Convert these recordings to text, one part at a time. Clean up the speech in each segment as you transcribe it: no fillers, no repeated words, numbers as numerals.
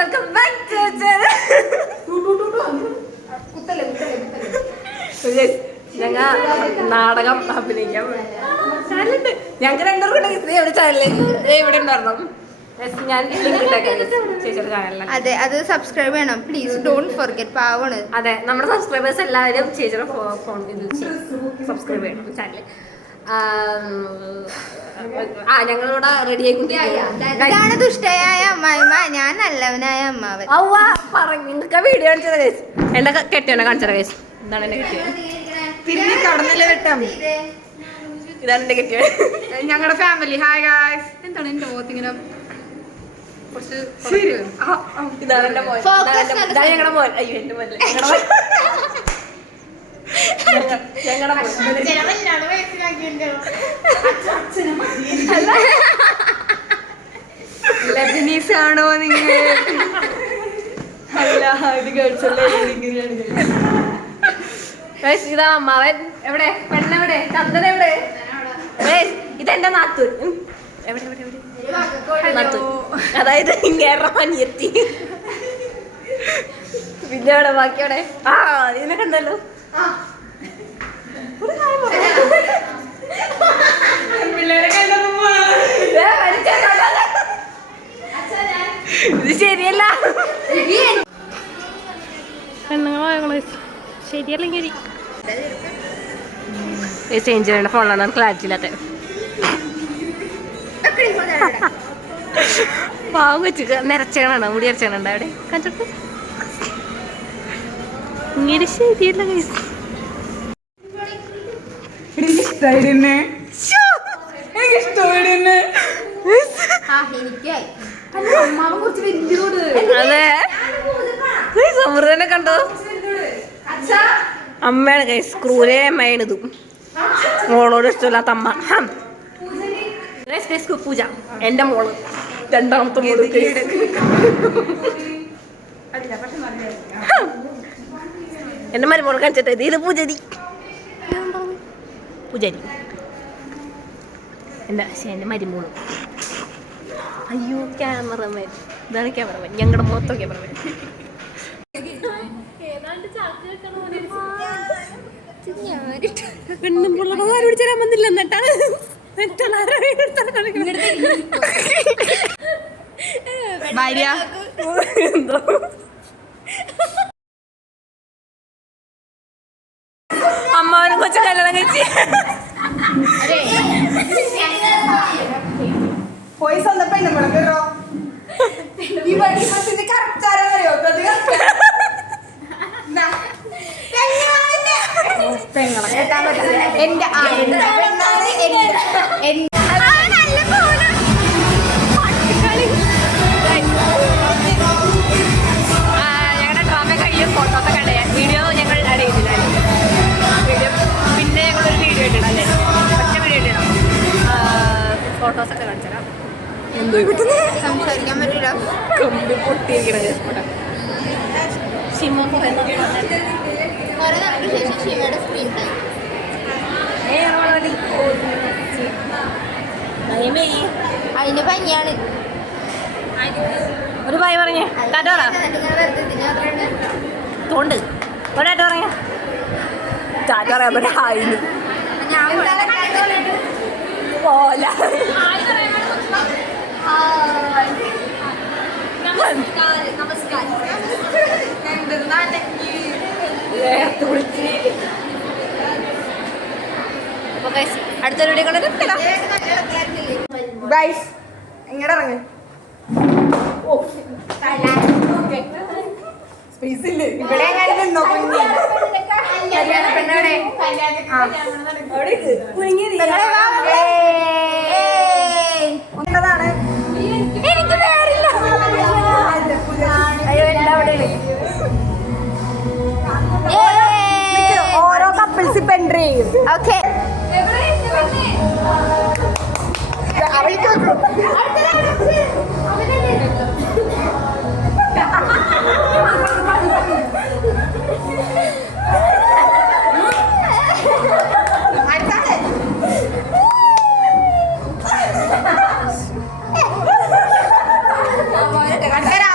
Welcome back to ഞങ്ങൾ നാടകം അഭിനയിക്കാൻ ചാനലുണ്ട്. ഞങ്ങൾക്ക് രണ്ടുപേർക്കും ഇവിടെ ചാനലിൽ ഇവിടെ ഉണ്ടായിരുന്നു. ഞാൻ ചേച്ചിയുടെ ചാനലിലാണ്. അതെ, അത് സബ്സ്ക്രൈബ് ചെയ്യണം പ്ലീസ്, ഡോണ്ട് ഫോർഗെറ്റ്. പാവാണ്. അതെ, നമ്മുടെ സബ്സ്ക്രൈബേഴ്സ് എല്ലാവരും ചേച്ചിയുടെ ഫോൺ സബ്സ്ക്രൈബ് ചെയ്യണം ചാനൽ. ഞങ്ങളിവിടെ റെഡി ആയിക്കൊണ്ടിരിക്കുകയാണ്. ദുഷ്ടയായ അമ്മായിമ്മ, ഞാൻ നല്ലവനായ അമ്മാവൻ. നിങ്ങൾക്ക് വീഡിയോ കാണിച്ചത് കേസ് എന്റെ കെട്ടിയോനെ കാണിച്ചത് കേസ്. എന്താണ് എന്റെ കെട്ടിയോൻ? തിരിഞ്ഞ് കടന്നില്ല വെട്ടം. ഇതാണ് എന്റെ കെട്ടിയോൻ. ഞങ്ങളുടെ ഫാമിലി. Hi guys. എന്താണ് എന്റെ ഓത്തിങ്ങനെ ഇതാണ് എന്റെ മോൻ. ഇതാണ് ഞങ്ങളുടെ മോൻ. അയ്യോ എന്റെ മോൻ ലബനീസ് ആണോ നിങ്ങൾ? അല്ല, ഇത് കഴിച്ചല്ലേ. ഇതാ അമ്മാവൻ. എവിടെ പെണ്ണെവിടെ? ചന്ദന എവിടെ? ഇതെന്റെ നാത്തൂൻ. എവിടെ എവിടെ എവിടെ നാത്തൂൻ? അതായത് ഇങ്ങേറെത്തി. പിന്നെ എവിടെ ബാക്കിയോടെ? ആ ഇതിനെ കണ്ടല്ലോ. ഇത് ശരിയല്ല. ശരിയല്ലെങ്കിൽ ചേഞ്ച് ചെയ്യേണ്ട ഫോണിലാണ് ക്ലാരിറ്റി ഇല്ലാത്ത. പാവം വെച്ച് നിറച്ചാണ് മുടി അരച്ചാണ് അവിടെ കണ്ടിട്ട്. ഇങ്ങനെ ശരിയല്ല കേസ്. അതെ, സമൃദ്ധനെ കണ്ടോ? അമ്മയാണ് കൈസ്, ക്രൂരേ അമ്മയാണ് ഇതും. മോളോട് ഇഷ്ടമില്ലാത്ത അമ്മ. പൂജ എന്റെ മോള്, രണ്ടാമത്തെ മോള്. എന്റെ മരുമോള് കാണിച്ചിട്ട് ഇത് പൂജരി. പൂജരി എന്റെ മരുമോള്. അയ്യോ ക്യാമറമാൻ. ഇതാണ് ക്യാമറമാൻ, ഞങ്ങളുടെ മൊത്തം ക്യാമറമാൻ. പെണ്ണുമ്പിള്ളോട് ചേരാൻ വന്നില്ല എന്നിട്ടാണ് എന്തോ അമ്മാവനും കൊച്ചു കല്യാണം കഴിച്ച് പോയി സ്വന്തം പെണ്ണുമ്പോ എന്റെ ഞങ്ങളുടെ ഡ്രാമ കഴിയും ഫോട്ടോസൊക്കെ ഉണ്ട്. വീഡിയോ ഞങ്ങൾ ആഡ് ചെയ്തില്ല. വീഡിയോ പിന്നെ ഞങ്ങളൊരു വീഡിയോ ഇടണം അല്ലേ, ഒറ്റ വീഡിയോ ഇടണം. ഫോട്ടോസൊക്കെ കാണിച്ചാൽ എന്തോ സംസാരിക്കാൻ പറ്റില്ല. കമ്പി പൊട്ടിയിരിക്കണത്. ഷിമോ അതിന്റെ ഭംഗിയാണ്. ഒരു ഭയ പറഞ്ഞേ കാറ്റോറ തോണ്ട് ഒരാട്ടോ പറഞ്ഞ ടാറ്റ പറയാൻ ഹായിന് പോല. അടുത്തൊരു വീഡിയോ കണ്ടിട്ട് ഗൈസ് എങ്ങടെ ഇറങ്ങ്. സ്പേസ് ഇല്ല ഇവിടെ. നിന്നോ പെണ്ണവിടെ എനിക്ക് വേറില്ല. അയ്യോ എല്ലാം അവിടെ ഓരോ കപ്പിൾസ് ഇപ്പൊ എൻട്രി ചെയ്യും. ഓക്കെ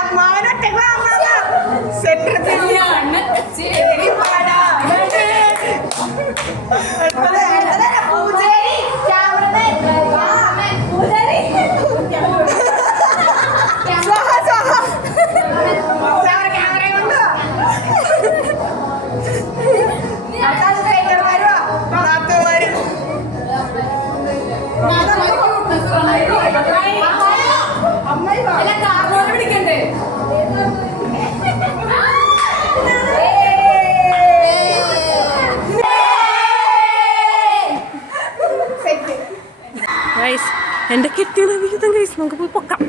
അമ്മാവനൊറ്റ നമുക്ക് പോയി പൊക്കാം.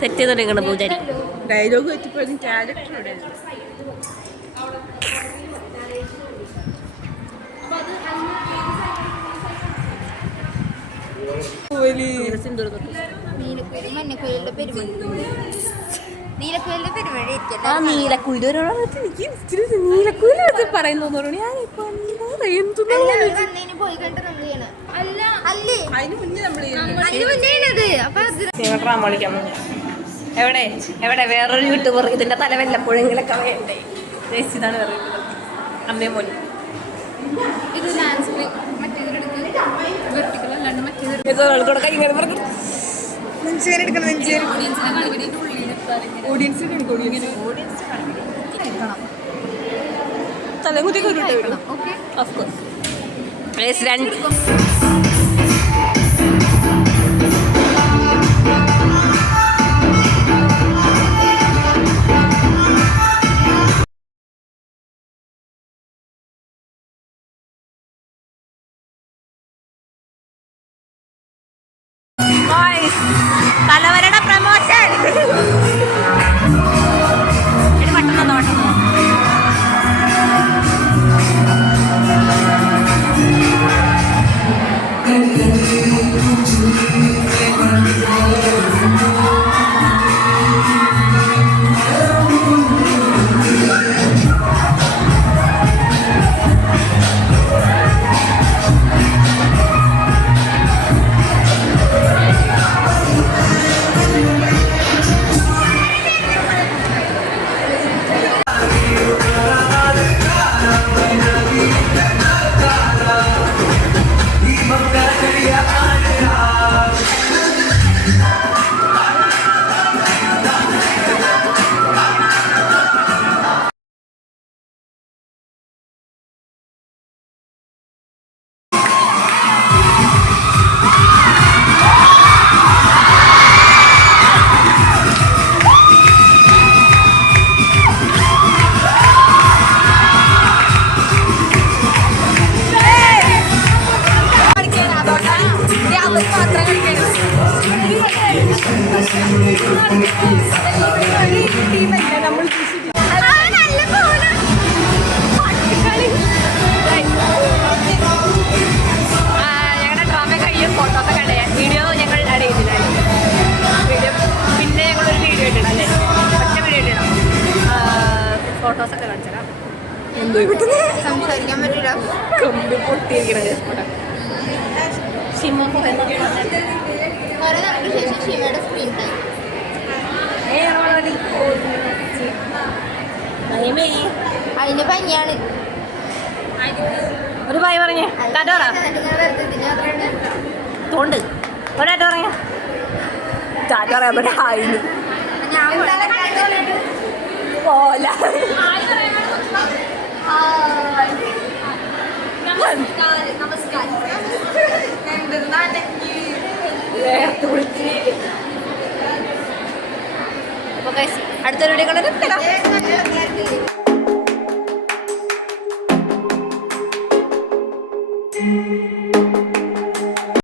സെറ്റ് ചെയ്ത് തുടങ്ങണം പൂജാരി. ഡയലോഗ് വെച്ചപ്പോഴും ക്യാരക്ടർ മഞ്ഞക്കുയിലിന്റെ പെരുമഴ നീലക്കുയിലിന്റെ പെരുമഴ ആ നീലക്കുയിൽ നീലക്കുയിൽ പറയുന്നു പോയി കണ്ട് നമ്മൾ ചെയ്യണം. അല്ലേ അതിന് മുന്നേ നമ്മൾ അതിന് മുന്നേണത്. അപ്പൊ ഡ്രാമ കളിക്കാൻ എവിടെ എവിടെ വേറൊരു യൂട്യൂബർ ഇതിന്റെ തല വല്ലപ്പോഴെങ്കിലൊക്കെ വേണ്ടേ. ഇതാണ് പറയുന്നത് അമ്മയും മോനും. ഇത് ലാൻഡ്സ്കേപ്പ് മറ്റേതിലെടുത്ത് വെർട്ടിക്കൽ അല്ലാണ്ട് മറ്റേത് ഇതോടെ കൈ ഇങ്ങനെ പറഞ്ഞു നെഞ്ചേരെടുക്കണം. നെഞ്ചേരി തലകുത്തി ഓക്കെ ഓഫ് കോഴ്സ് രണ്ട് തലവരുടെ പ്രമോഷൻ പെട്ടെന്ന് നോട്ടം. ഞങ്ങളുടെ ഡ്രാമ കഴിയും ഫോട്ടോസൊക്കെ ഇടയാൻ വീഡിയോ ഞങ്ങൾ ആഡ് ചെയ്തില്ലായിരുന്നു. വീഡിയോ പിന്നെ ഞങ്ങളൊരു വീഡിയോ ഇട്ടിടാം അല്ലേ, ഒറ്റ വീഡിയോ ഇട്ടിടാം. ഫോട്ടോസൊക്കെ കാണിച്ചുതരാം. സംസാരിക്കാൻ പറ്റില്ല. കമ്പി പൊട്ടിയിരിക്കണത് ഷിമോ കുറെ നാൾക്ക് ശേഷം ഷിമയുടെ സ്ക്രീൻ ടൈം. അതിന് പനിയാണ്. ഒരു ഭയ പറഞ്ഞേ കാറ്റോറ തോണ്ട് ഒരായിട്ട് പറഞ്ഞ ടാറ്റ പറയാൻ ഹായിന് പോല അടുത്തൊരു വീഡിയോ കണ്ടിട്ട്